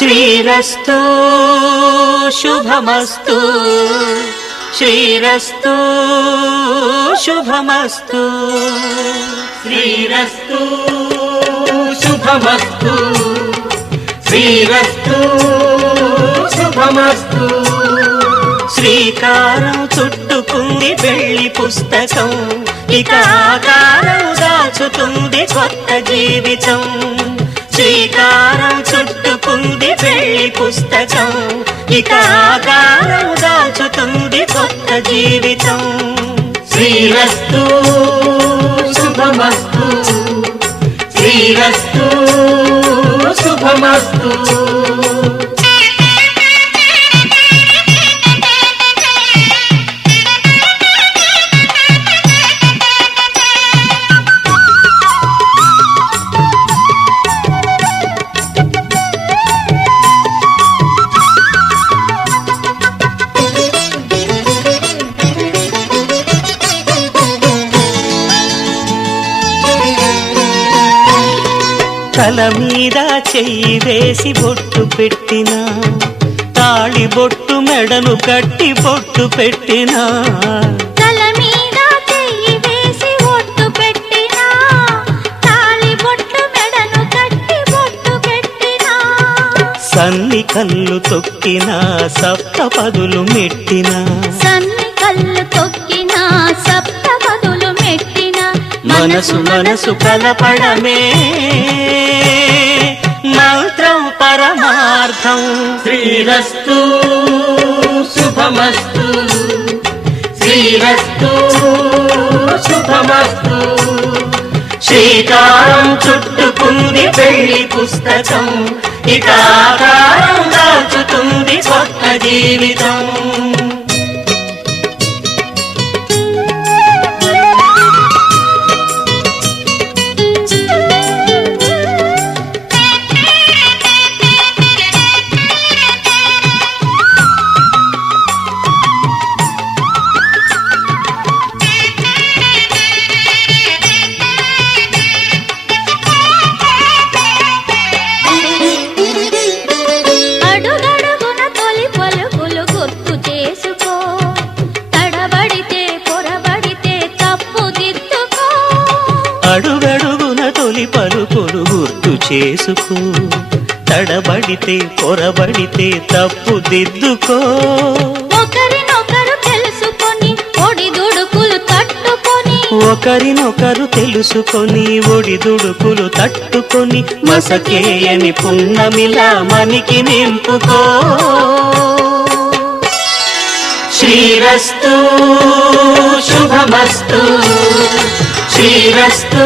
శ్రీరస్తు శుభమస్తు శ్రీరస్తు శుభమస్తు శ్రీరస్తు శుభమస్తు శ్రీరస్తు శుభమస్తు శ్రీకారం చుట్టుకుంది పెళ్లి పుస్తకం ఇక ఆకారం దాచుతుంది కొత్త జీవితం శ్రీకారం చుట్టుకుంది పెళ్లి పుస్తకం ఇక ఆకారం దాచుతుంది కొత్త జీవితం శ్రీరస్తు శుభమస్తు శ్రీరస్తు శుభమస్తు తల మీద చెయ్యి వేసి బొట్టు పెట్టినా తాళి బొట్టు మెడను కట్టి బొట్టు పెట్టినా తల మీద చెయ్యి వేసి బొట్టు పెట్టినా తాళి బొట్టు మెడను కట్టి బొట్టు పెట్టినా సన్ని కళ్ళు తొక్కినా సప్త పదులు మెట్టినా సన్ని కళ్ళు తొక్కినా సప్త పదులు మెట్టినా మనసు మనసు కలపడమే మంత్రం పరమార్థం శ్రీరస్తు శుభమస్తు శ్రీరస్తు శుభమస్తు శ్రీకారం చుట్టుకుంది పెళ్లి పుస్తకం ఇక ఆకారం దాచుతుంది కొత్త జీవితం అడుగడుగున తొలి పలుకులు గుర్తు చేసుకో తడబడితే పొరబడితే తప్పు దిద్దుకో ఒకరినొకరు తెలుసుకొని ఒడిదుడుకులు తట్టుకొని ఒకరినొకరు తెలుసుకొని ఒడిదుడుకులు తట్టుకొని మసకేయని పున్నమిలా మనికి నింపుకో శ్రీరస్తు శుభమస్తు శ్రీరస్తు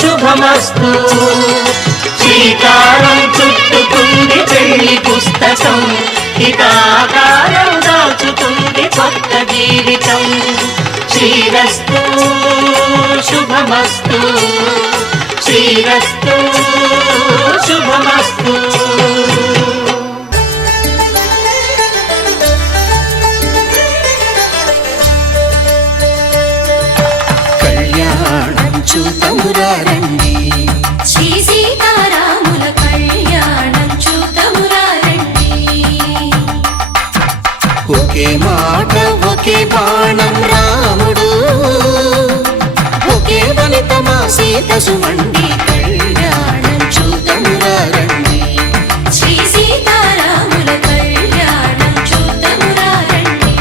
శుభమస్తు శ్రీకారం చుట్టుకుంది పెళ్లి పుస్తకం ఇక ఆకారం దాచుతుంది కొత్త జీవితం శ్రీరస్తు శుభమస్తు శ్రీరస్తు శుభమస్తు చూతమురారండి శ్రీ సీతారాముల కళ్యాణం చూతమురారండి ఒకే మాట ఒకే బాణం రాముడు ఒకే వనిత మా సీత సుమండి కళ్యాణం చూతమురారండి శ్రీ సీతారాముల కళ్యాణం చూతమురారండి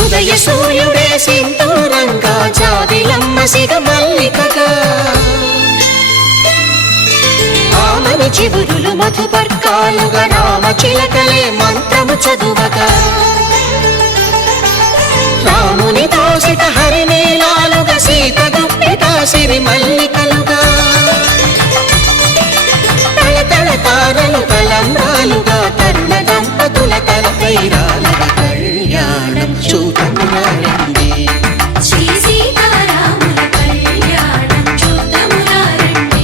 ఉదయ సూర్యుడే సింధూరంగా జాబిలమ్మ సిగ మల్లికగా ఆమని చివురులు మధుపర్కాలుగా రామ చిలకలే మంత్రము చదువగా రాముని దోసిట హరినీలాలుగా సీత గుప్పిట సిరి మల్లికలుగా తళతళ తారలు తలంబ్రాలుగా తరుణ దంపతుల తలపై రాలగా కళ్యాణం చూతమురారండి శ్రీ సీతారాముల కళ్యాణం చూతమురారండి.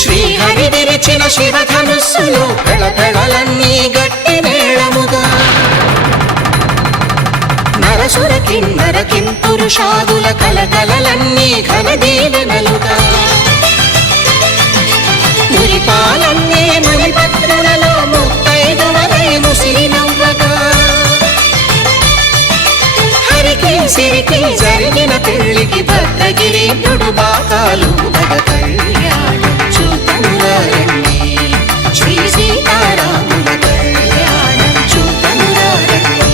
శ్రీహరి విరిచిన శివధనుస్సులు పెళపెళలన్నీ గట్టి మేళముగా నరసుర కిన్నర కింపురుషాదుల కలకలలన్నీ ఘన దీవెనలుగా మురిపాలన్నీ మణిపత్రులలో ముత్తైదువలై ముసిరి నవ్వగా హరికి సిరికి జరిగిన పెళ్లికి భద్రగిరీంద్రుడు బాకాలు మగ కళ్యాణం చూతమురారండి శ్రీ సీతారాముల కళ్యాణం చూతమురారండి.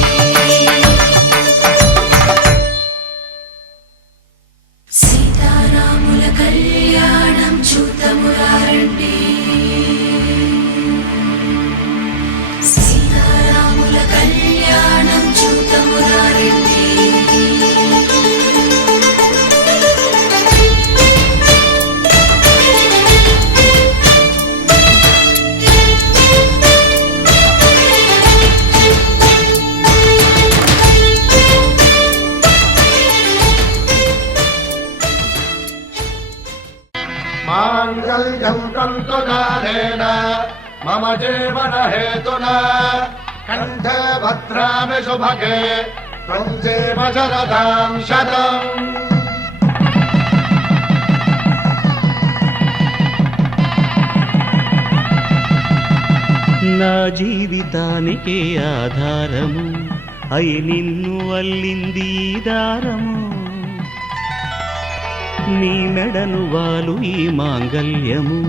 సీతారాముల కళ్యాణం చూతమురారండి. సీతారాముల కళ్యాణం చూతమురారండి. माङ्गल्यं तन्तुकारेण मम जीवनहेतुना कण्ठे भद्रामि शुभगे त्वं जीव शरदां शतम् నా జీవితానికి ఆధారము అయి నిన్ను అల్లింది ఈ దారము నీ మెడను వాలు ఈ మాంగల్యము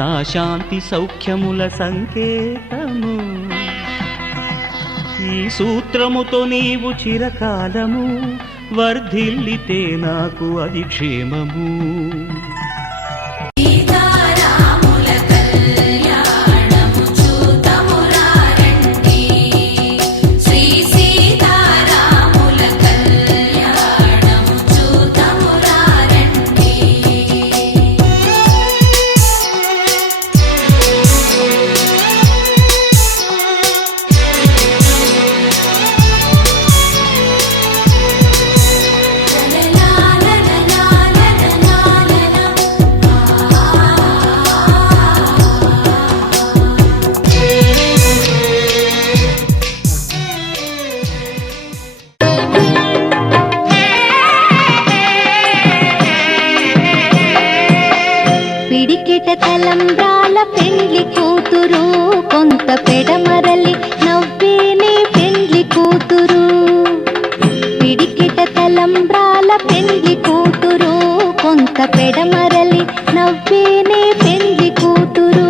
నా శాంతి సౌఖ్యముల సంకేతము ఈ సూత్రముతో నీవు చిరకాలము వర్ధిల్లితే నాకు అది క్షేమము సీతారాముల కళ్యాణము చూతమురారండి. శ్రీ సీతారాముల కళ్యాణము చూతమురారండి. పిడికిట తలంబ్రాల పెండ్లి కూతురు కొంత పెడమరలి నవ్వేనే పెండ్లి కూతురు పిడికిట తలంబ్రాల పెండ్లి కూతురు కొంత పెడమరలి నవ్వేనే పెండ్లి కూతురు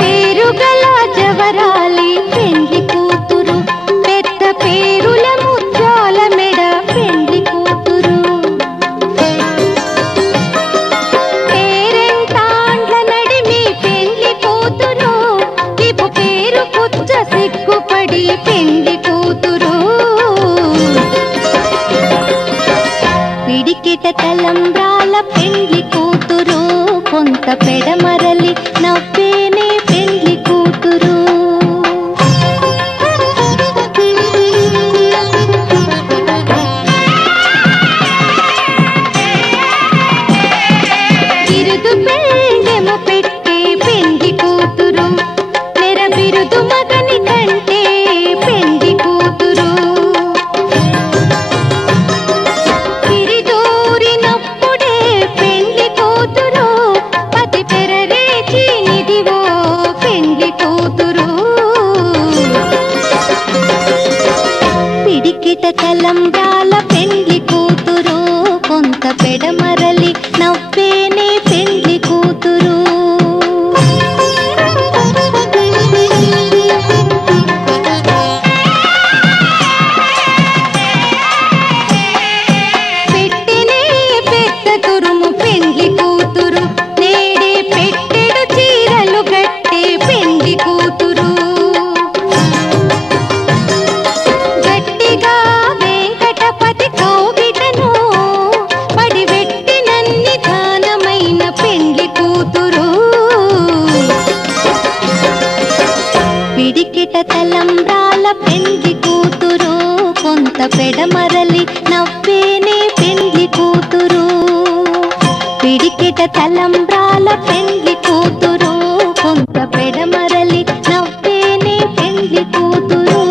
పేరుగల జవరాలి పెండ్లి కూతురు పెద్ద పేరుల ముత్యాల మెడ పెండ్లి కూతురు పేరెంటాండ్ల నడిమి పెండ్లి కూతురు ఇపు పేరు పుచ్చ సిగ్గుపడి పెండ్లి కూతురు పిడికిట తలంబ్రాల పెండ్లి కూతురు కొంత పెడమరలి నవ్వేనే పెండ్లి కూతురు బిరుదు పెండెమ పెట్టే పెండ్లి కూతురు నెర బిరుదు మగని కంటే పెండ్లి కూతురు గిరిదూరినప్పుడే పెండ్లి కూతురు పతి పెరరేచి నిదివో పెండ్లి కూతురు పిడికిట తలంబ్రాల పెండ్లి కూతురు పెడమరలి నవ్వేనే పెండ్లి కూతురు. పెట్టెనే పెద్ద తురుము పెండ్లి కూతురు, నేడే పెట్టెడు చీరలు గట్టే పెండ్లి కూతురు. గట్టిగా వెంకటపతి కౌగిటను పడివెట్టినన్ని దానమైన పెండ్లి కూతురు. పిడికిట తలంబ్రాల పెండ్లి కూతురు, కొంత పెడమరలి నవ్వేనే పెండ్లి కూతురు. పిడికిట తలంబ్రాల పెండ్లి కూతురు, కొంత పెడమరలి నవ్వేనే పెండ్లి కూతురు.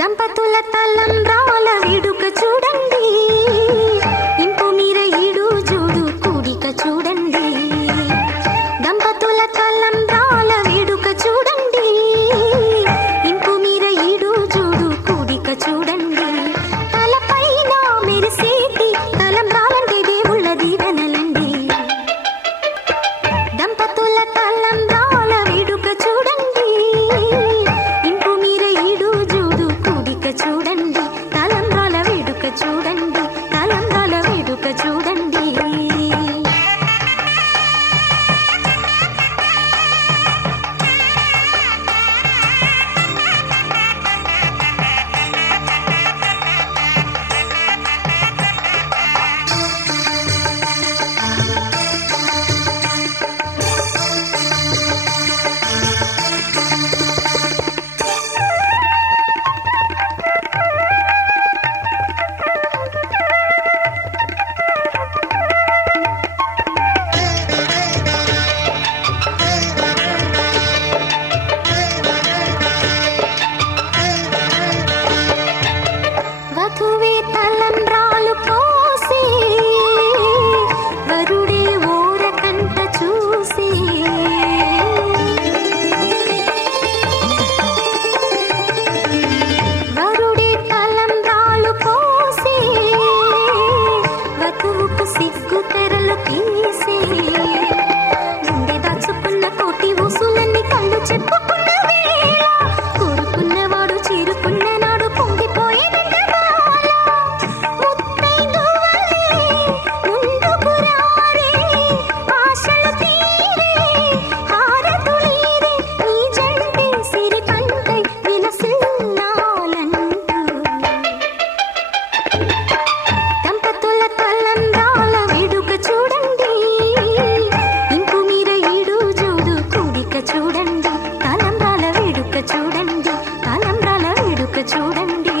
దంపతుల తలంబ్రాల వేడుక చూడండి, ఇంపు మీర ఈడు జోడు కూడిక చూడండి. దంపతుల తలంబ్రాల వేడుక చూడండి, ఇంపు మీర ఈడు జోడు కూడిక చూడండి. తలపైన మెరిసేటి తలంబ్రాలంటే దేవుళ్ళ దీవెనలండి. దంపతుల తలంబ్రాల వేడుక చూడండి, ఇంపు మీర ఈడు జోడు కూడిక చూడండి. తలంబ్రాల వేడుక చూడండి, తలంబ్రాల వేడుక చూడండి. వధువే తలంబ్రాలు పోసి, వరుడే ఊరకంట చూసి. వరుడే తలంబ్రాలు పోసి, వధువుకు సిగ్గు తెరలు తీసి. గుండె దాచుకున్న కోటి ఊసులన్నీ కళ్ళు చెప్పుకున్న వేళ, కోరుకున్నవాడు చేరుకున్న నాడు పొంగిపోయే దంపతుల తలంబ్రాల వేడుక చూడండి, ఇంపు మీర ఈడు జోడు కూడిక చూడండి. తలంబ్రాల వేడుక చూడండి, తలంబ్రాల వేడుక చూడండి.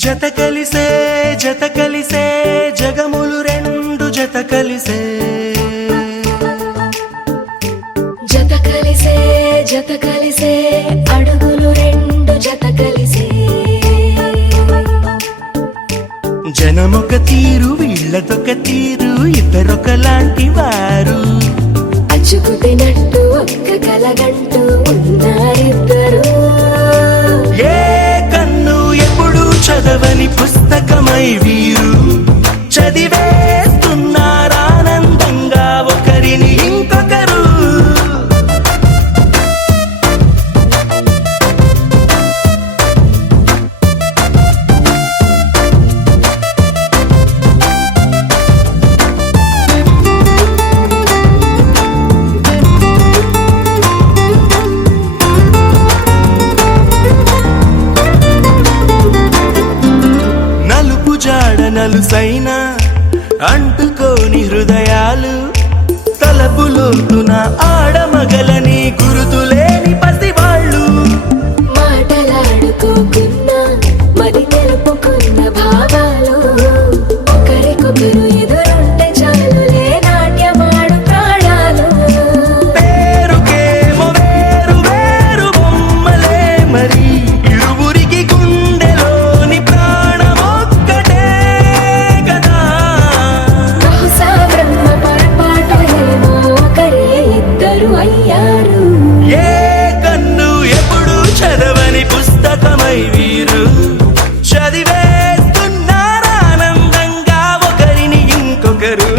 జత కలిసే జగములు రెండు జత కలిసే జత కలిసే అడుగులు రెండు జత కలిసే జనమొక తీరు వీళ్ళదొక తీరు ఇద్దరొకలాంటి వారు అచ్చుకు తినట్టు ఒక్క కలగంటూ ఉన్నారిద్దరు ఏ కన్ను ఎప్పుడు చదవని పుస్తకమై వీరు చదివేస్తున్నారానందంగా ఒకరిని ఇంకొకరు నలుసైన అంటుకోని హృదయాలు తలపులోతున ఆడమగలని గురుతులేని పసివాళ్ళు మాటలాడుకోకున్నా మరి తెలుపుకున్న భావాలు ఒకరికొకరు ఎదురుంటే చాలులే నాట్యమాడు ప్రాణాలు పేరుకేమో వేరు వేరు బొమ్మలే మరి ఇరువురికి గుండెలోని ప్రాణమొక్కటే కదా బహుశా బ్రహ్మ పొరపాటు ఏమో ఒకరే ఇద్దరు అయ్యారు ఏ కన్ను ఎప్పుడు చదవని పుస్తకమై వీరు చదివేస్తున్నారానందంగా ఒకరిని ఇంకొకరు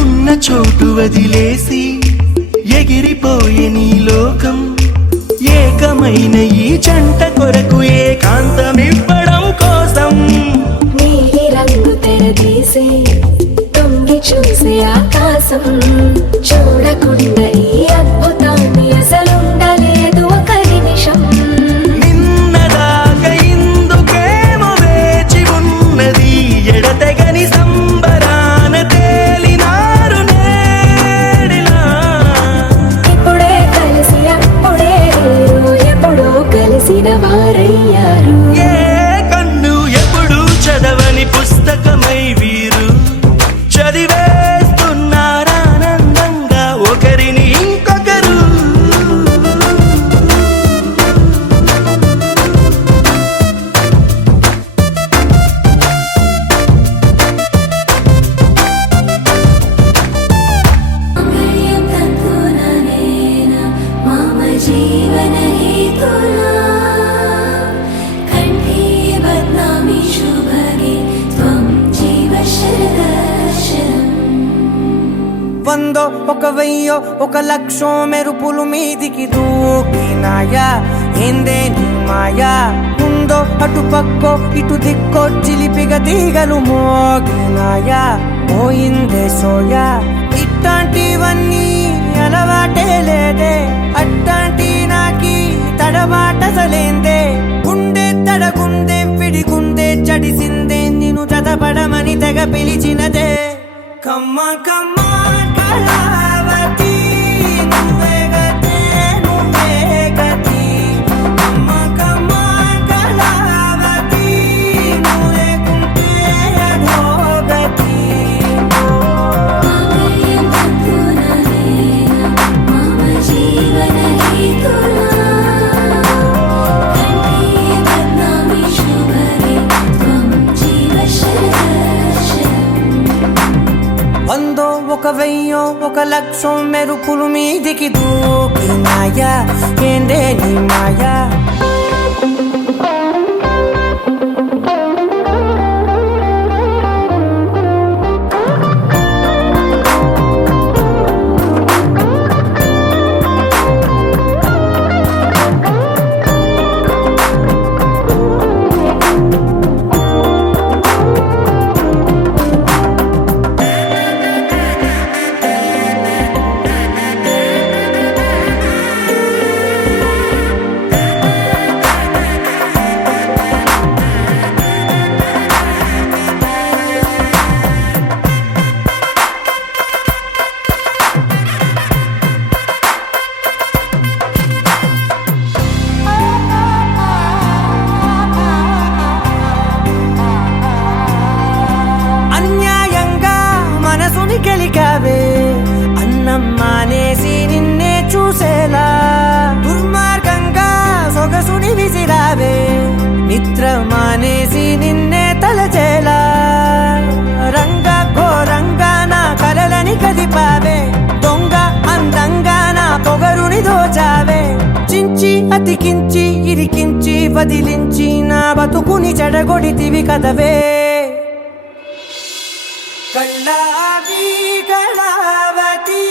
ఉన్న చోటు వదిలేసి ఎగిరిపోయే నీ లోకం ఏకమైన ఈ జంట కొరకు ఏకాంతమివ్వడం కోసం నీలి రంగు తెరదీసే తొంగి చూసే ఆకాశం చూడకుండా ఈ అద్భుతాన్ని అసలుండలేదు ఒక నిమిషం నిన్నదాకా ఇందుకేమో వేచి ఉన్నది ఎడతెగని సంబరాన తేలినారు నేడిలా ఇప్పుడే కలిసి అప్పుడే లేరు ఎప్పుడో కలిసిన వారయ్యారు ఏ కన్ను ఎప్పుడు చదవని పుస్తకమై వీరు చదివేస్తున్నారానందంగా ఒకరిని ఇంకొకరు మమ జీవన హేతునా కంఠే బధ్నామి శుభగే త్వం జీవ శరదర్శనం వందో ఒక వెయ్యో ఒక లక్షో మెరుపులు మీదికి దూకినాయా ఏందే నీ మాయా ఉందో అటు పక్కో ఇటు దిక్కో చిలిపిగ తీగలు మోగినాయా పోయిందే సోయా ఇట్లాంటివన్నీ అలవాటే లేదే అట్లాంటి నాకి తడబాటసలేందే గుండె తడగుందే విడిగుందే చడిసిందే నిన్ను చదపడమని తెగ పిలిచినదే కమ్మ కమ్మ కళావతి నువ్వే గతే నువ్వే గతి కమ్మ కమ్మ కళావతి నువ్వే కుంటే అధోగతి మమ జీవన హేతునా కంఠే బధ్నామి శుభగే త్వం జీవ శరదర్శనం వందో ఒక వెయ్యో ఒక లక్షో మెరుపులు మీదికి దూకినాయా ఏందే నీ మాయా అతికించి ఇరికించి వదిలించి నా బతుకుని చెడగొడితివి కదవే కళ్ళావి కళావతి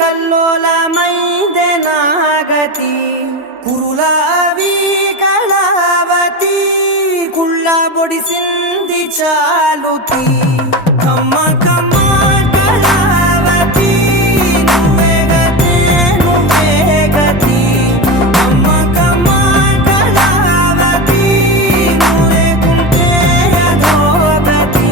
కల్లోలమైందే నాగతి కురులావి కళావతి కుళ్ళ బొడిసింది చాలుతి కమ్మ కమ్మ కళావతి నువ్వే గతే నువ్వే గతి కమ్మ కమ్మ కళావతి నువ్వే కుంటే అధోగతి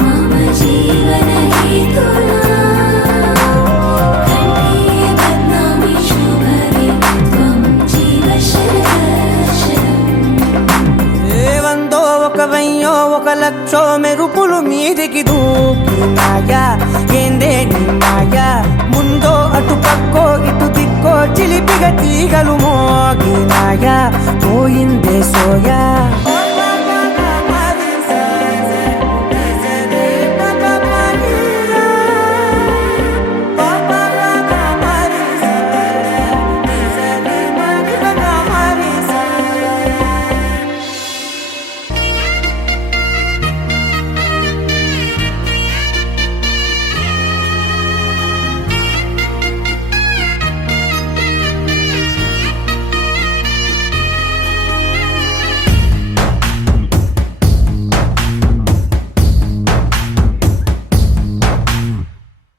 मम जीवन हेतुना कंठे बध्नामि शुभगे त्वं जीव शरदशरम् వందో ఒక వెయ్యో ఒక లక్షో మెరుపులు మీదికి దూకినాయా ఏందే నీ మాయా ముందో అటు పక్కో ఇటు దిక్కో చిలిపిగా తీగలు మోగినాయా పోయిందే సోయా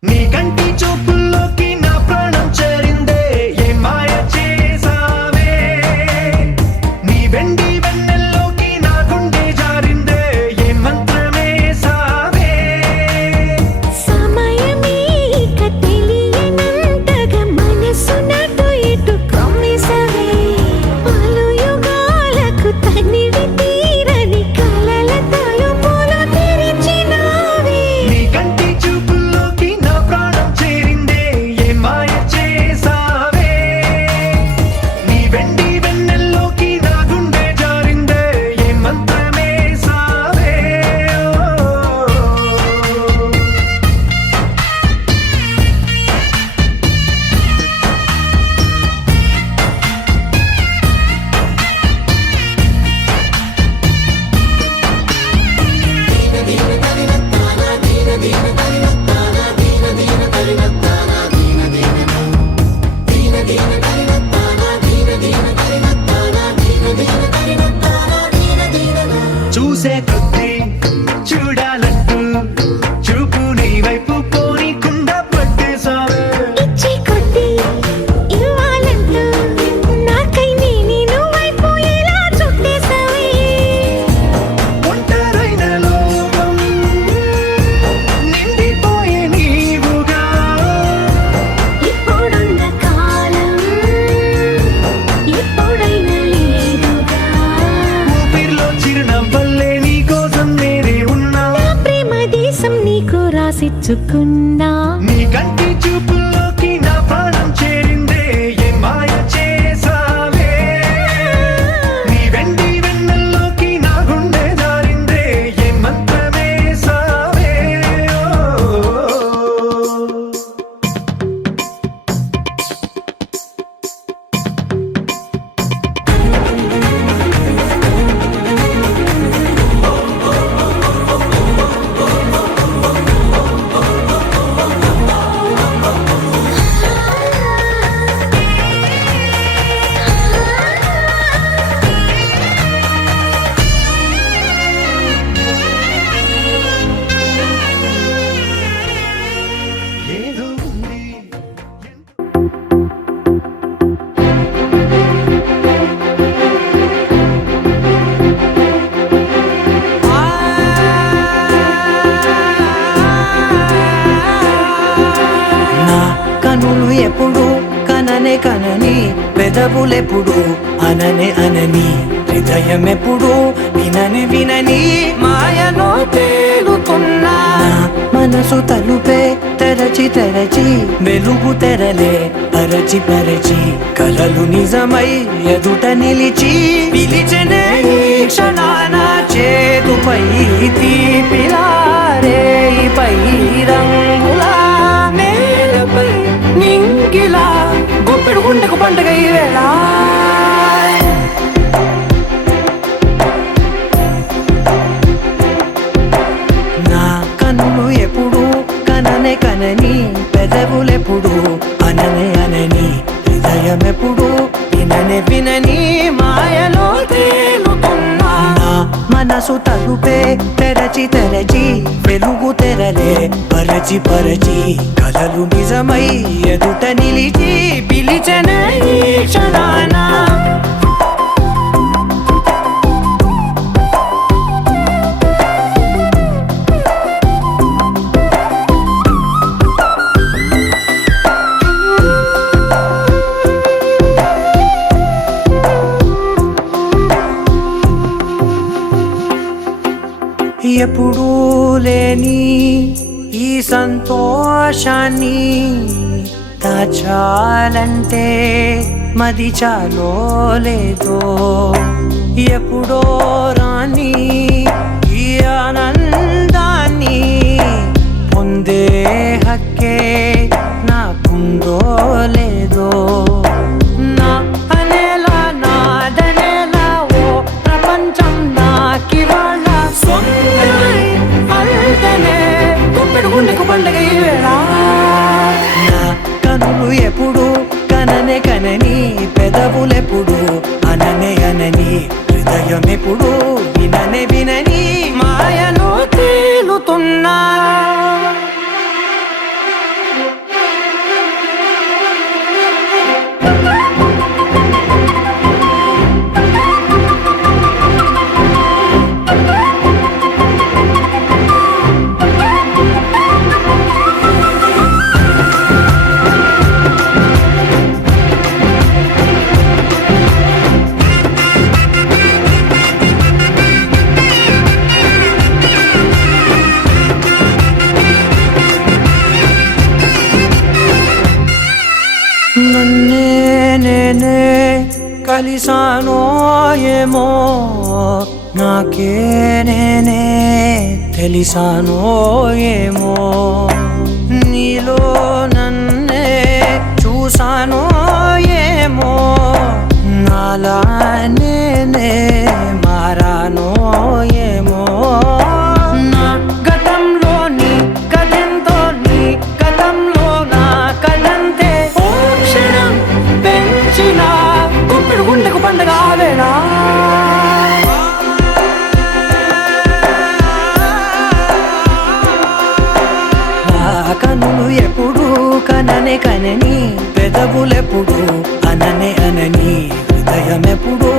నీ కంటి చూపుల్లోకి నా ప్రాణం చేరిందే ఏ మాయ చేసావే నీ వెండి వెన్నెల్లోకి నా గుండె జారిందే ఏ మంత్రమే సావే సమయమే ఇక తెలియనంతగా మనసు నటు ఇటు కమ్మిసవే పలు యుగాలకు తనివి తీరని కలల తలుపులు తెరిచినావే నీ కంటి చూపుల్లోకి నా ప్రాణం చేరిందే ఏ మాయ చేసావే నీ వెండి వెన్నెల్లోకి నా గుండె జారిందే ఏ మంత్రమే సావే చూసే కొద్దీ చూడాలంటూ చూపు నీ వైపు పోనీకుండా పట్టేశావే ఇచ్చే కొద్దీ ఇవ్వాలంటూ నాకై నేను వైపు ఎలా చుట్టేసావే ఒంటరైన లోకం నిండిపోయే నీవుగా ఇప్పుడున్న కాలం ఎప్పుడైనా లేదుగా ఊపిరిలో చిరునవ్వల్లే నీ కోసం నేనే ఉన్నా నా ప్రేమ దేశం నీకు రాసిచ్చుకున్నా నీ కంటి చూపుల్లోకి నా ప్రాణం చేరిందే ఏ మాయ చేసావే నీ వెండి వెన్నెల్లోకి నా గుండె జారిందే ఏ మంత్రమే సావే ఏదో ఉంది నా కనులు ఎప్పుడు కననే కనని పెదవులెప్పుడు అననే అనని హృదయం ఎప్పుడు వినని వినని మాయలో తేలుతున్నా నా మనసు తలుపే తెరచి తెరచి వెలుగు తెరలే పరచి పరచి కలలు నిజమై ఎదుట నిలిచి పిలిచెనే ఈ క్షణాన చేదుపై తీపిలారే పై రంగులా నేలపై గుండెకు పండుగ ఈ వేళ నా కన్నులు ఎప్పుడు కననే కనని పెదవులెప్పుడు అననే అనని హృదయం ఎప్పుడు విననే వినని మాయలో తేలుతున్నా నా మనసు తలుపే తెరచి తెరచి వెలుగు తెరలే పరచి పరచి కలలు నిజమై ఎదుట నిలిచి పిలిచనే ఈ క్షణాన ఎప్పుడూ లేని ఈ సంతోషాన్ని దాచాలంటే మది చాలో లేదో ఎప్పుడో రాని ఈ ఆనందాన్ని పొందే హక్కే నాకుందో లేదో నా అనేలా నాదనేలా ఓ ప్రపంచం నాకివాళ గుండెకు పండుగ ఈ వేళ నా కనులు ఎప్పుడు కననే కనని పెదవులెప్పుడు అననే అనని హృదయం ఎప్పుడు విననే వినని మాయలో తేలుతున్నా నన్నే నేనే కలిసానో ఏమో నాకే నేనే తెలిసానో ఏమో నీలో నన్నే చూసానో ఏమో నాలా నేనే మారానో ఏమో నా గతంలోని కథంతో నీ గతంలో నా కథంతే ఓ క్షణం పెంచిన గుప్పెడు గుండెకు పండుగ ఆవేళ కనులు ఎప్పుడు కననే కనని పెదవులెప్పుడు అననే అనని హృదయం ఎప్పుడు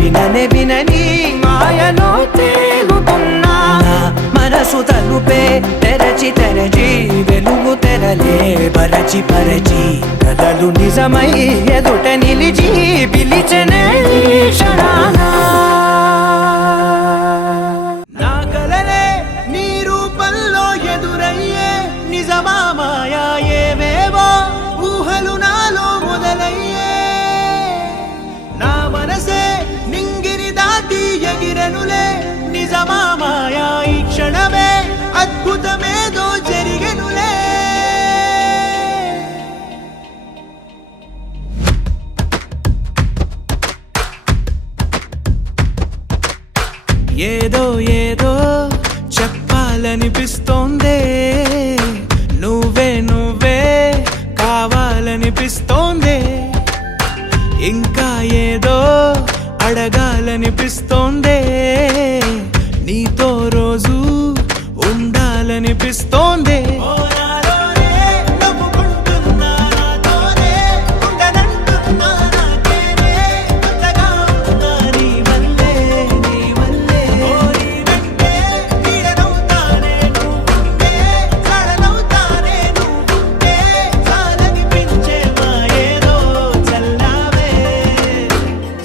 విననే వినని మాయలో తేలుతున్నా నా మనసు తలుపే తెరచి తెరచి వెలుగు తెరలే పరచి పరచి కలలు నిజమై ఎదుట నిలిచి పిలిచనే ఈ క్షణాన నా కలలే నీ రూపంలో ఎదురయ్యే నిజమా మాయా ఏవేవో ఊహలు నాలో మొదలయ్యే నా మనసే నింగిని దాటి ఎగిరనులే నిజమా మాయా ఈ క్షణమే అద్భుతమేదో జరిగెనులే ఏదో ఏదో చెప్పాలనిపిస్తోందే నువ్వే నువ్వే కావాలనిపిస్తోందే ఇంకా ఏదో అడగాలనిపిస్తోందే నీతో రోజు ఉండాలనిపిస్తోందే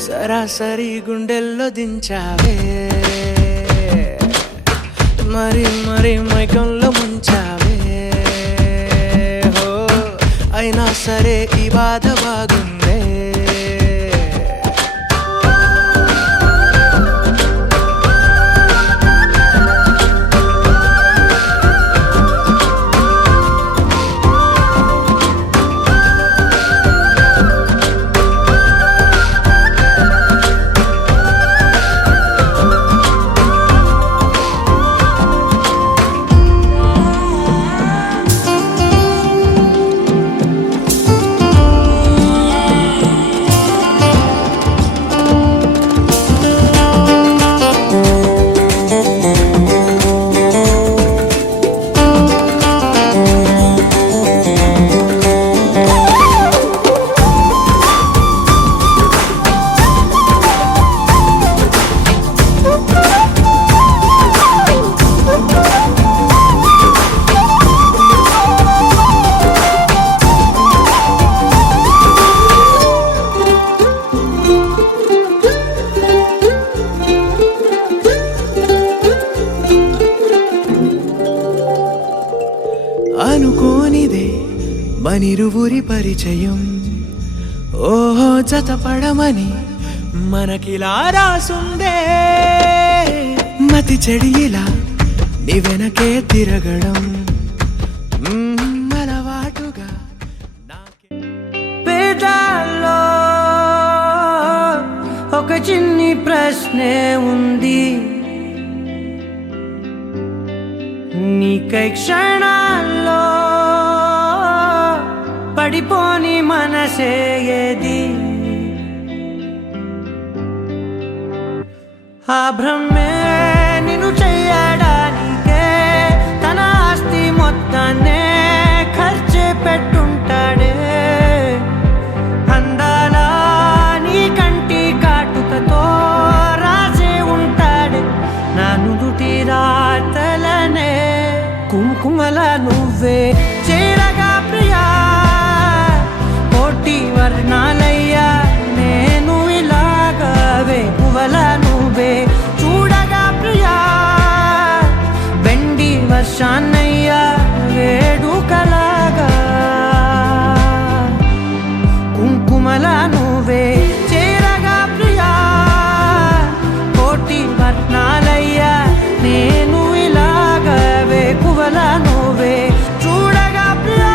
సరాసరి గుండెల్లో దించావే మరి మరి మైకంలో ముంచావే హో అయినా సరే ఈ బాధ బాగుందే మనిరువురి పరిచయం ఓహో జతపడమని మనకిలా రాసుందే మతి చెడిలా నీ వెనకే తిరగడం అలవాటుగా పేదాల్లో ఒక చిన్ని ప్రశ్నే ఉంది నీకై క్షణాల్లో పడిపోని మనసే ఏది ఆ భ్రమే నిన్ను చెయ్యడానికే తన ఆస్తి మొత్తాన్నే ఖర్చు పెట్టుంటాడే అందాల నీ కంటి కాటుకతో రాసే ఉంటాడే నా నుదుటి రాతలనే కుంకుమల నువ్వే చేరగా ప్రియా కోటి వర్ణాలయ్యా నేను ఇలాగవే పువ్వల నువ్వే చూడగా ప్రియా వెండి వర్షాన్నయ్యా వేడుకలాగా కుంకుమల నువ్వే చేరగా ప్రియా కోటి వర్ణాలయ్యా నేను ఇలాగవే పువ్వల నువ్వే చూడగా ప్రియా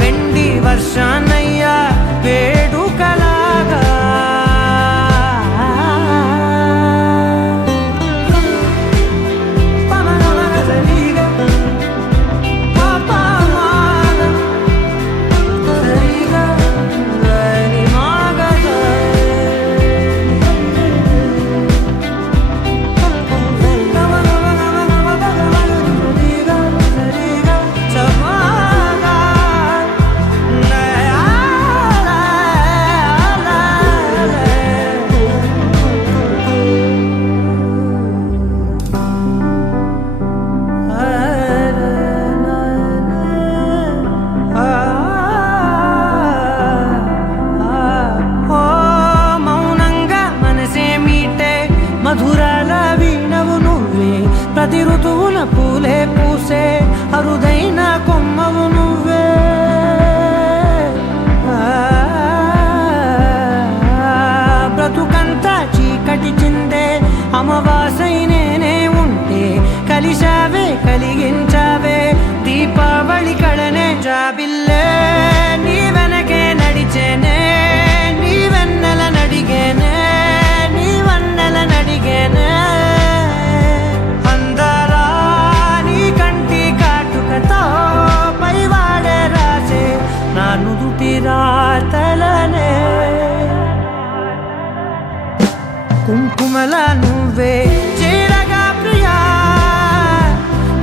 వెండి వర్షాన్నయ్యా వేడుకలాగా మధురాల వీణవు నువ్వే ప్రతి ఋతువున పూలే పూసే అరుదైన కొమ్మవు నువ్వే బ్రతుకంతా చీకటి చిందే అమావాసై నేనే ఉంటే కలిశావే కలిగించావే దీపావళి కళనే జాబిల్లే నీ వెనకే నడిచేనే నీ వెన్నెల నడిగేనే నడిగేనే అందరా నీ కంటి కాటుకతో పైవాడే రాసే నా నుదుటి రాతలనే కుంకుమల నువ్వే చేరగా ప్రియా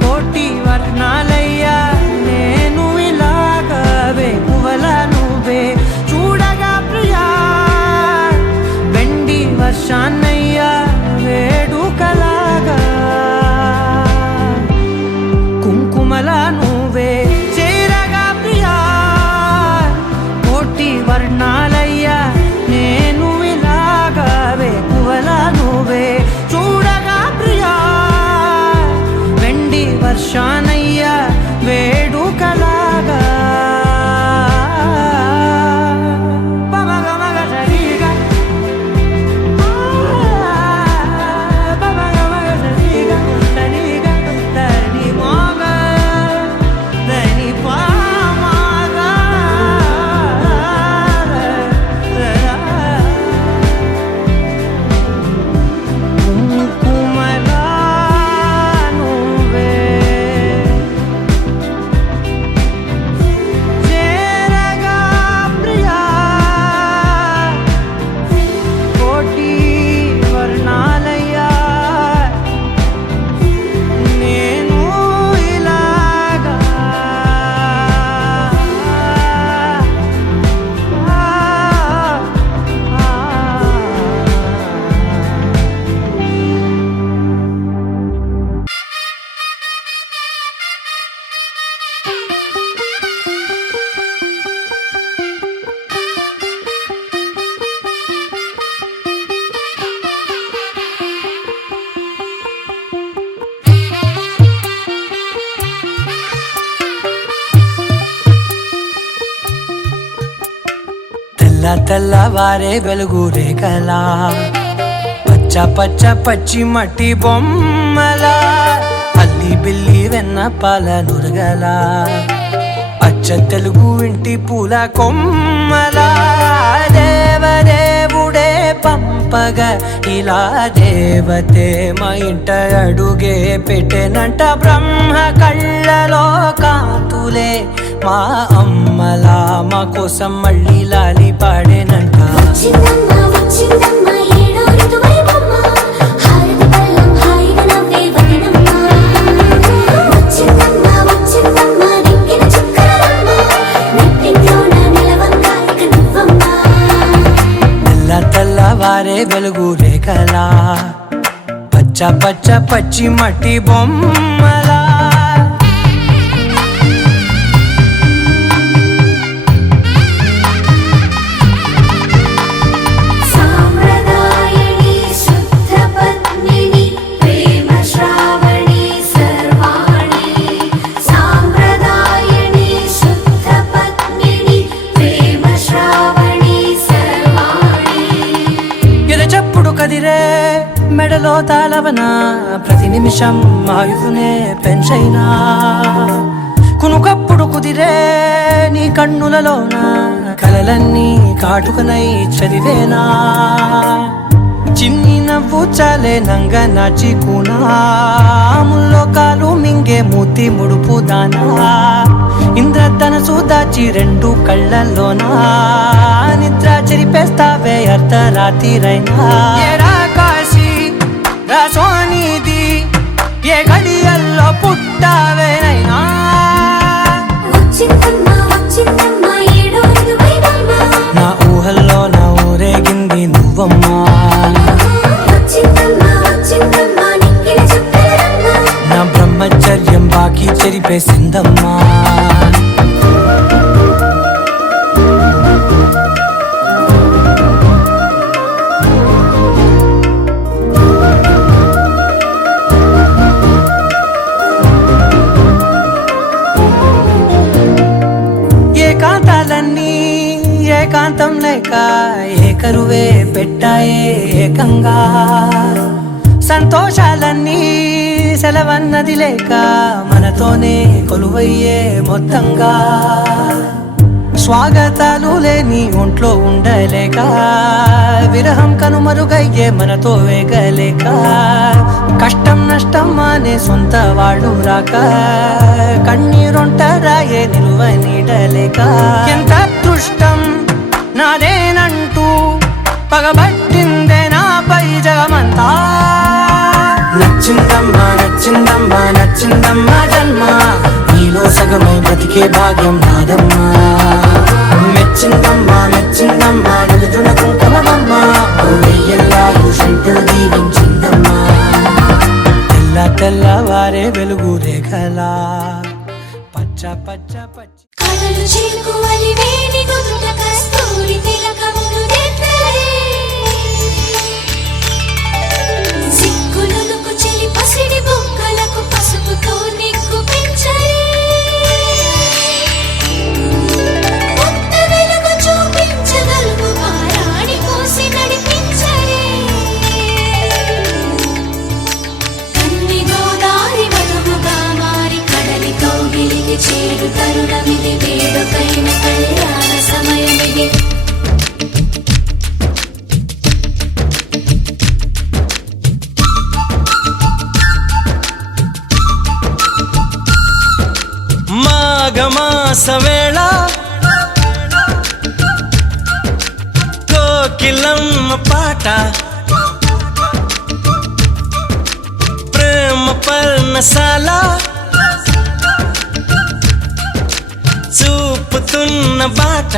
కోటి వర్ణాలయ్యా నేను ఇలాగవే పువ్వల నువ్వే చూడగా ప్రియా వెండి వర్షాన్నయ్యా వేడుకలాగా కుంకుమల నువ్వే చేరగా ప్రియా కోటి వర్ణాలయ్యా నేను ఇలాగవే పువ్వల నువ్వే చూడగా తెల్లవారే వెలుగు రేఖలా పచ్చ పచ్చ పచ్చి మట్టి బొమ్మలా అల్లి బిల్లి వెన్న పాల నురగలా అచ్చ తెలుగు ఇంటి పూల కొమ్మలా దేవదేవుడే పంపగా ఇలా దేవతే మా ఇంట అడుగే పెట్టెనంట బ్రహ్మ కళ్ళలో కాంతులే మా అమ్మలా మా కోసం మళ్ళీ లాలి పాడేనంట తెల్లవారే వెలుగు రేఖలా పచ్చ పచ్చ పచ్చి మట్టి బొమ్మలా కదిరే మెడలో తాళవన ప్రతి నిమిషం ఆయుధునే పెంచైనా కునుకప్పుడు కుదిరే నీ కన్నులలోన కలలన్నీ కాటుకనై చదివేనా చిన్ని నవ్వు చాలే నంగ నాచి కూనాముల్లో కాలు మింగే మూతి ముడుపు దానా ఇంద్రధనసు దాచి రెండు కళ్ళల్లోనా నిద్ర చెరిపేస్తావే అర్ధరాత్రిరైనా కాశీ రాసోనిది ఏ గడియల్లో పుట్టావేనైనా నా ఊహల్లో నా ఊరేగింది నువ్వమ్మా నా బ్రహ్మచర్యం బాకీ చెరిపేసిందమ్మా ఏకాంతాలన్నీ ఏకాంతం లేక ఏకరువే పెట్టాయే ఏకంగా సంతోషాలన్నీ సెలవన్నది లేక మనతోనే కొలువయ్యే మొత్తంగా స్వాగతాలు లేని ఒంట్లో ఉండలేక విరహం కనుమరుగయ్యే మనతో వేగలేక కష్టం నష్టం అనే సొంత వాళ్ళు రాక కన్నీరొంటరాయే నిలువ నీడలేక ఎంత అదృష్టం నాదేనంటూ పగబట్టిందే నాపై జగమంతా నచ్చిందమ్మా నచ్చిందమ్మా నచ్చిందమ్మా జన్మ నీలో సగమై బ్రతికే భాగ్యం నాదమ్మా మెచ్చిందమ్మా మెచ్చిందమ్మా నిలుతున్న కుంకుమమ్మా వెయ్యల్లాలు శంకరు దీవించిందమ్మా తెల్లవారే వెలుగు రేఖలా పచ్చ పచ్చ పచ్చ కలలు చిలుకువలి వేడి నుదుట కస్తూరి తిలకములు నెత్తరే సిగ్గులుకు చెలి పసిడి బొక్కలకు పసుపుతో నిగ్గు పెంచరే కొత్త వెలుగు చూపించగలుగు మారాణి పోసి నడిపించరే కన్ని గోదారి వధువుగా మారి కడలితో గిలిగి చేరు తరుణమిది వేడుకైన కళ్యాణ సమయమిది మాఘమాస వేళ కోకిలమ్మ పాట ప్రేమ పర్ణశాల చూపుతున్న బాట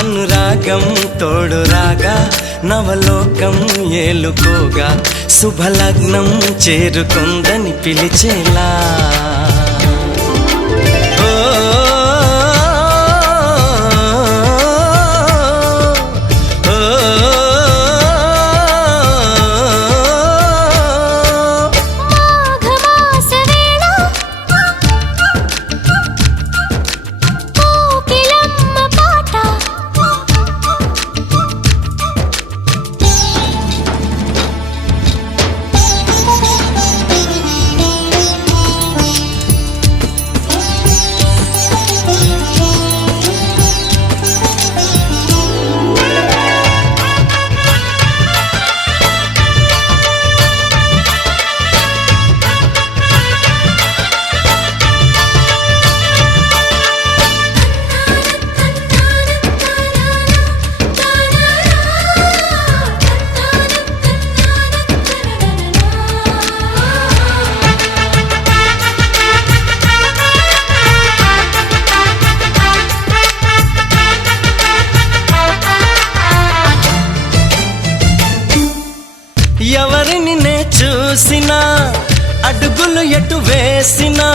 అనురాగం తోడు రాగా నవలోకం ఏలుకోగా శుభలగ్నం చేరుకుందని పిలిచేలా ఓ మాఘమాస వేళ కోకిలమ్మ అడుగులు ఎటు వేసినా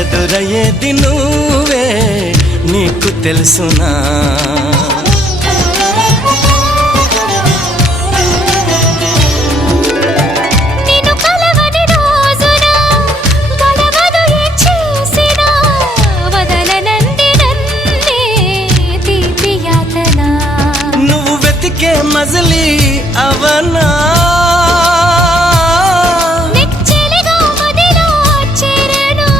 ఎదురయ్యేది నువ్వే నీకు తెలుసునా నిన్ను కలవని రోజున గడవదు ఏం చేసినా వదలనంది నన్నే తీపి యాతన నువ్వు వెతికే మజిలీ అవనా నెచ్చెలిగా మదిలో చేరను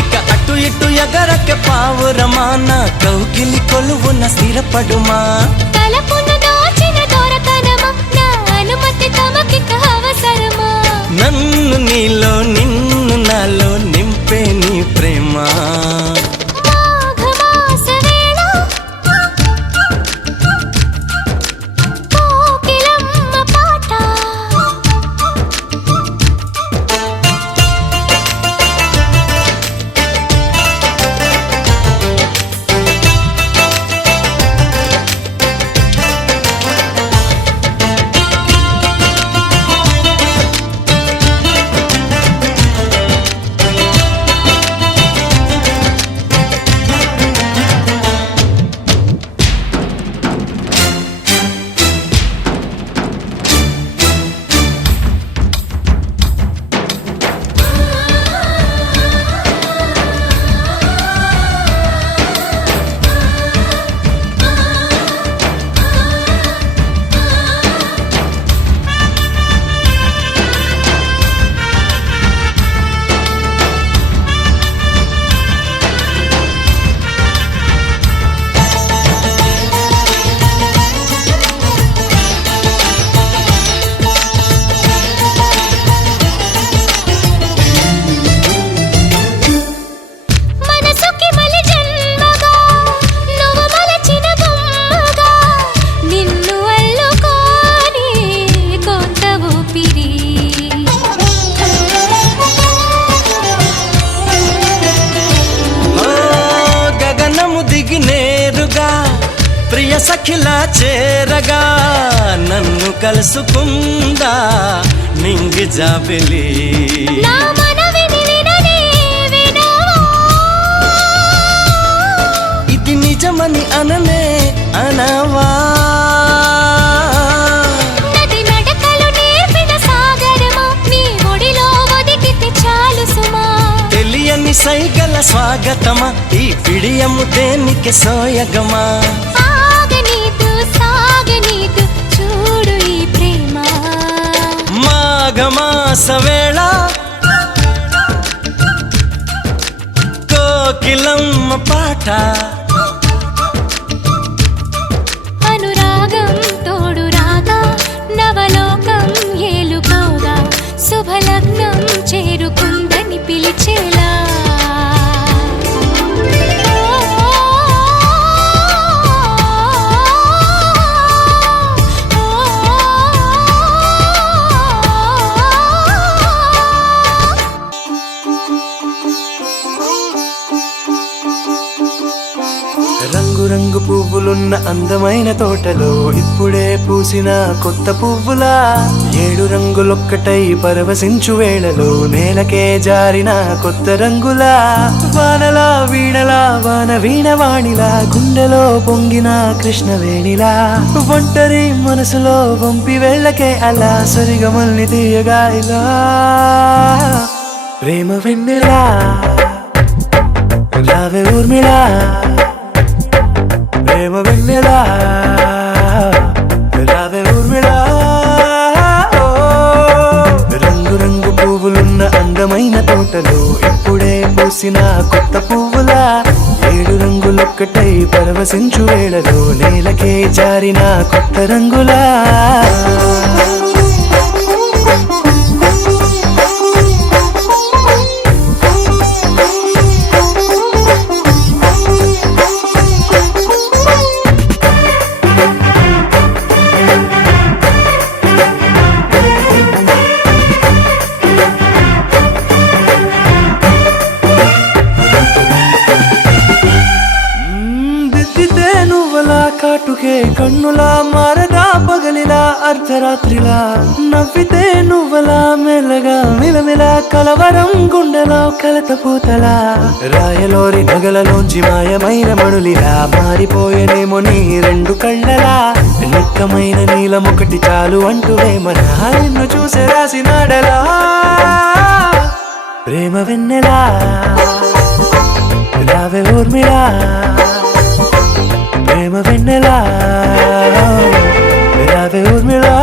ఇక అటు ఇటు ఎగరక పావురమా నా కౌగిలి కొలువున స్థిరపడుమా తలపును దోచిన దొరకనమా నా అనుమతి తమకిక అవసరమా నన్ను నీలో నిన్ను నాలో నింపే నీ ప్రేమ మాఘమాస వేళ కోకిలమ్మ పాట మనసుకి మలి జన్మగా నువ్వు మలచిన బొమ్మగా నిన్ను అల్లుకోని కొంత ఊపిరి ఓ గగనము దిగి నేరుగా ప్రియ సఖిలా చేరగా నన్ను కలుసుకుందా నింగి జాబిలి నా మనవిని విననే వినవా ఇది నిజమని అననే అనవా నది నడకలు నేర్పిన సాగరమా నీ ఒడిలో ఒదిగితే చాలు సుమా తెలియని సైగల స్వాగతమా ఈ పిడియము దేనికి సోయగమా ఆగనీదు సాగనీదు చూడు ఈ ప్రేమ మాఘమాస వేళ కోకిలమ్మ పాట అనురాగం తోడు రాగా నవలోకం ఏలుకోగా శుభలగ్నం చేరుకుందని పిలిచేలా రంగు రంగు పువ్వులున్న అందమైన తోటలో ఇప్పుడే పూసిన కొత్త పువ్వులా 7 రంగులొక్కటై పరవశించు వేళలో నేలకే జారిన కొత్త రంగులా వానలా వీణలా వాన వీణవాణిలా గుండెలో పొంగిన కృష్ణవేణిలా ఒంటరి మనసులో వంపి వెళ్ళకే అలా సరిగమల్ని తీయగా ఇలా ప్రేమ వెన్నెలా రావే ఊర్మిళా ప్రేమ వెన్నెలా రావే ఊర్మిళా ఓ, రంగు రంగు పువ్వులున్న అందమైన తోటలో ఇప్పుడే పూసిన కొత్త పువ్వులా 7 రంగులొక్కటై పరవశించు వేళలో నేలకే జారిన కొత్త రంగులా దిద్దితే నువ్వలా కాటుకే కన్నులా మారదా పగలిలా అర్ధరాత్రిలా నవ్వితే నువ్వలా మెల్లగా మిలమిల కలవరం గుండెలో కలత పూతలా రాయలోరి నగలలోంచి మాయమైన మణులిలా మారిపోయేనేమో నీ రెండు కళ్ళలా నిక్కమైన నీలమొకటి చాలు అంటూ వేమనా నిన్ను చూసే రాసినాడలా ప్రేమ వెన్నెలా రావే ఊర్మిళా ప్రేమ వెన్నెలా రావే ఊర్మిళా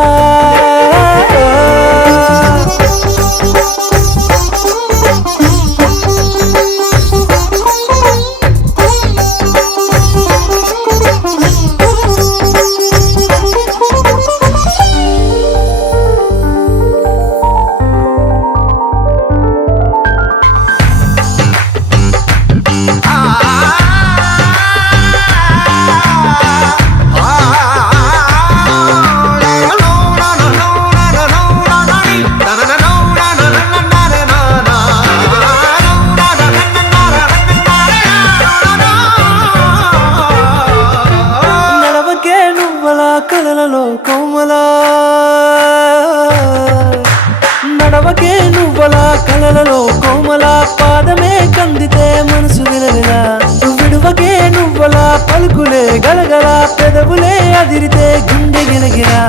కలలలో కోమలా నడవకే నువ్వలా కలలలో కోమలా పాదమే కందితే మనసు విలవిలా విడువకే నువ్వలా పలుకులే గలగల పెదవులే అదిరితే గుండె గిలగిలా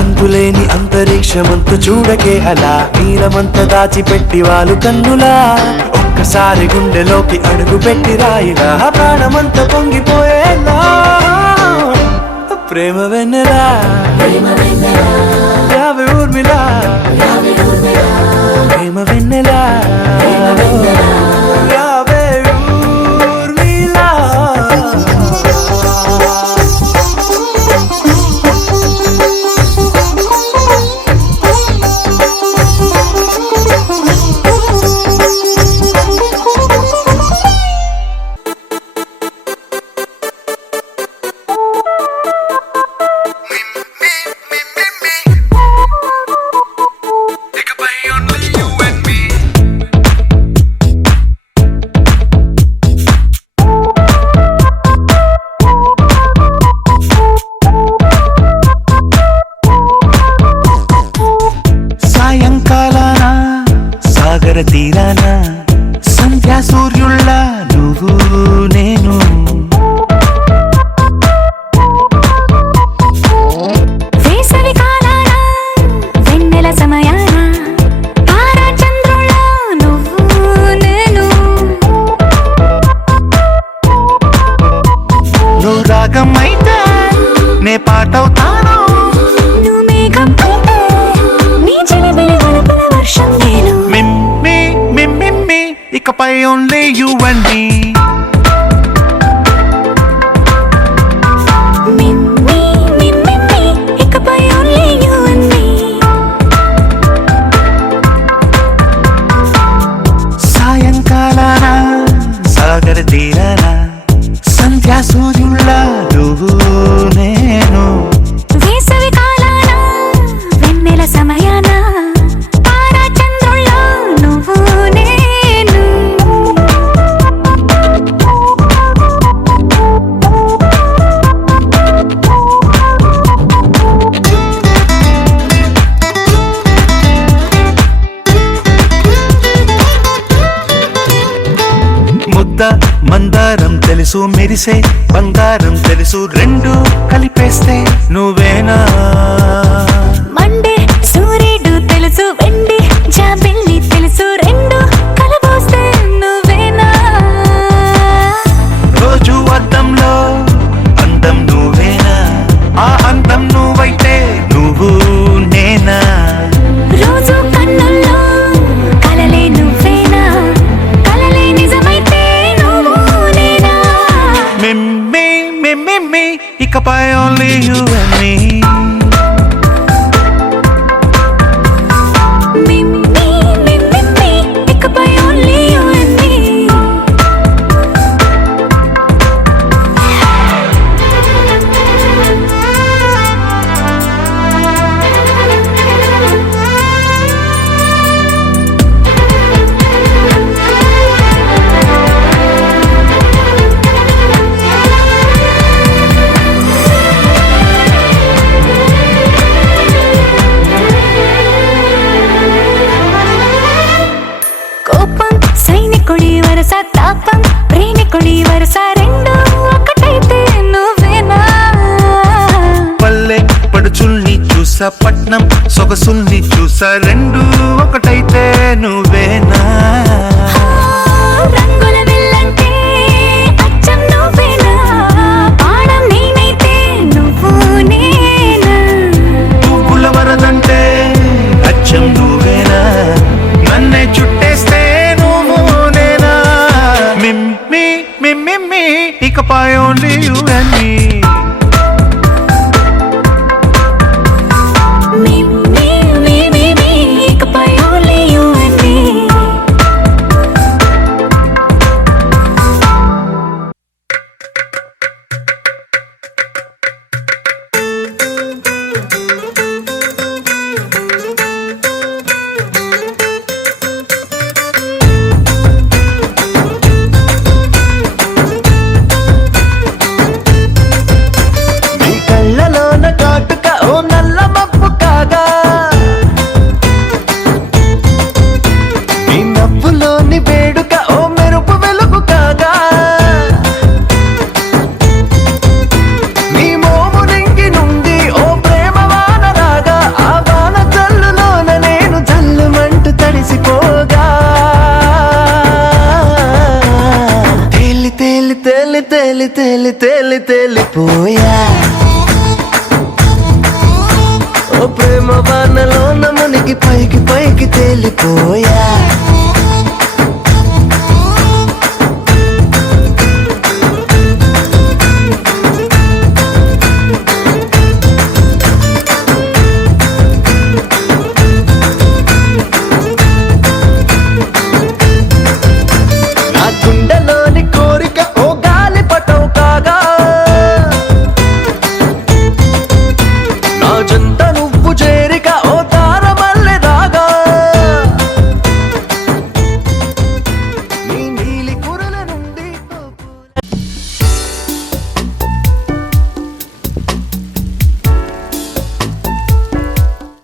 అంతులేని అంతరిక్షమంత చూడకే అలా నీలమంత దాచిపెట్టి వాళ్ళు కన్నులా ఒక్కసారి గుండెలోకి అడుగు పెట్టి రాయిలా ప్రాణమంత పొంగిపోయేలా ప్రేమ వెన్నెలా రావే ఊర్మిళా ప్రేమ వెన్నెలా రావే ఊర్మిళా సాగర తీరాన సంధ్యా సూర్యుళ్ళ నువ్వు నేను వేసవి కాలాన వెన్నెల సమయాన తారా చంద్రుళ్ళ నువ్వు నేను నువ్వు రాగం అయితే నే పాటవుతాను నువ్వు మేఘం అయితే నీ చిలిబిలి గొలుపుల వర్షం నేను ఇకపై ఓన్లీ యు అండ్ మీ ఇకపై ఓన్లీ యు అండ్ మీ సాయంకాలాన సాగర తీరాన సంధ్యా సూర్యుళ్ళ నువ్వు నేను వేసవి కాలాన వెన్నెల సమయాన తారా చంద్రుళ్ళ నువ్వు నేను ముద్ద మందారం తెలుసు మెరిసే బంగారం తెలుసు రెండు కలిపేస్తే నువ్వేనా మండే సూర్యుడు తెలుసు వెండి జాబిల్లి తెలుసు రెండు కలబోస్తే నువ్వేనా రోజు అద్దంలో అందం నువ్వేనా ఆ అందం నువ్వైతే నువ్వు నేనా రోజు కన్నుల్లో కలలే నువ్వేనా కలలే నిజమైతే నువ్వు నేనా మిమ్మి ఇకపై ఓన్లీ యు అండ్ మీ ఇకపై ఓన్లీ యు అండ్ మీ చూసా పట్నం సొగసుల్ని చూసా రెండు ఒకటైతే నువ్వేనా రంగుల వెళ్ళంటే అచ్చం నువ్వేనా పాడం నేనైతే నువ్వు నేనా పువ్వుల వరదంటే అచ్చం నువ్వేనా నన్నే చుట్టేస్తే నువ్వు నేనా మిమ్మి మిమ్మి ఇకపై ఓన్లీ యు అండ్ మీ కళ్ళలోన కాటుక ఓ నల్ల మబ్బు కాగా నీ నవ్వులోని వేడుక ఓ మెరుపు వెలుగు కాగా నీ మోము రింగి నుండి ఓ ప్రేమ వాన రాగా ఆ వాన జల్లులోన నేను జల్లుమంటూ తడిసిపోగా తేలి తేలి తేలి తేలి తేలి తేలి తేలిపోయా ఓ ప్రేమ వానలోన మునిగి పైకి పైకి తేలిపోయా నా గుండెలో